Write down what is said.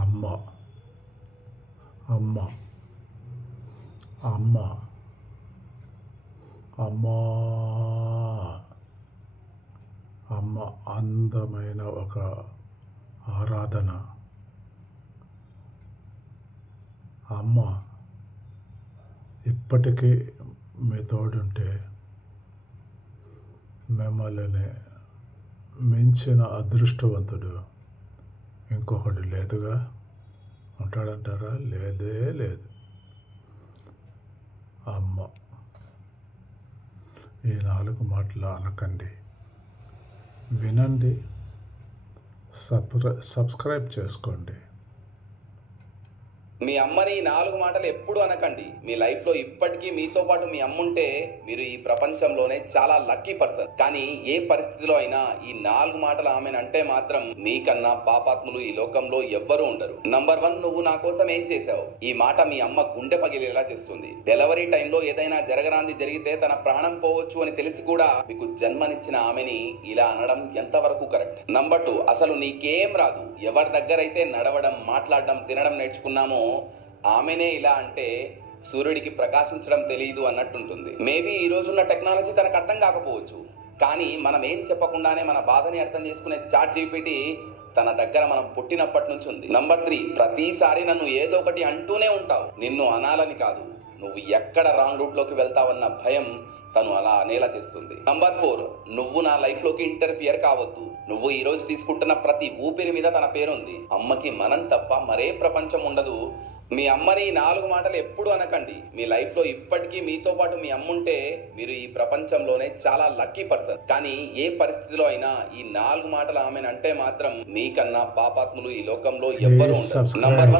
అమ్మ అమ్మ అమ్మ అమ్మా అమ్మ అందమైన ఒక ఆరాధన. అమ్మ ఇప్పటికీ మీ తోడుంటే మిమ్మల్ని మించిన అదృష్టవంతుడు ఇంకొకడు లేదుగా. ఉంటాడంటారా? లేదే లేదు. అమ్మ, ఈ 4 మాటలు అనకండి, వినండి, సబ్స్క్రైబ్ చేసుకోండి. మీ అమ్మని ఈ 4 మాటలు ఎప్పుడు అనకండి. మీ లైఫ్లో ఇప్పటికీ మీతో పాటు మీ అమ్ముంటే మీరు ఈ ప్రపంచంలోనే చాలా లక్కీ పర్సన్. కానీ ఏ పరిస్థితిలో అయినా ఈ 4 మాటలు ఆమెను అంటే మాత్రం మీకన్నా పాపాత్ములు ఈ లోకంలో ఎవ్వరూ ఉండరు. నంబర్ 1, నువ్వు నా కోసం ఏం చేశావు. ఈ మాట మీ అమ్మ గుండె పగిలేలా చేస్తుంది. డెలివరీ టైంలో ఏదైనా జరగరాంది జరిగితే తన ప్రాణం పోవచ్చు అని తెలిసి కూడా మీకు జన్మనిచ్చిన ఆమెని ఇలా అనడం ఎంతవరకు కరెక్ట్. నంబర్ 2, అసలు నీకేం రాదు. ఎవరి దగ్గరైతే నడవడం, మాట్లాడడం, తినడం నేర్చుకున్నామో ఆమెనే ఇలా అంటే సూర్యుడికి ప్రకాశించడం తెలియదు అన్నట్టుంటుంది. మేబీ ఈ రోజున్న టెక్నాలజీ తనకు అర్థం కాకపోవచ్చు, కానీ మనం ఏం చెప్పకుండానే మన బాధని అర్థం చేసుకునే ChatGPT తన దగ్గర మనం పుట్టినప్పటి నుంచి ఉంది. నంబర్ 3, ప్రతిసారి నన్ను ఏదో ఒకటి అంటూనే ఉంటావు. నిన్ను అనాలని కాదు, నువ్వు ఎక్కడ రాంగ్ రూట్లోకి వెళ్తావన్న భయం తను అలా అనేలా చేస్తుంది. నంబర్ 4, నువ్వు నా లైఫ్లోకి ఇంటర్ఫియర్ కావద్దు. నువ్వు ఈ రోజు తీసుకుంటున్న ప్రతి ఊపిరి మీద తన పేరుంది. అమ్మకి మనం తప్ప మరే ప్రపంచం ఉండదు. మీ అమ్మని ఈ 4 మాటలు ఎప్పుడు అనకండి. మీ లైఫ్లో ఇప్పటికీ మీతో పాటు మీ అమ్ముంటే మీరు ఈ ప్రపంచంలోనే చాలా లక్కీ పర్సన్. కానీ ఏ పరిస్థితిలో అయినా ఈ 4 మాటలు ఆమెను అంటే మాత్రం మీకన్నా పాపాత్ములు ఈ లోకంలో ఎవ్వరూ ఉండరు. నంబర్ 1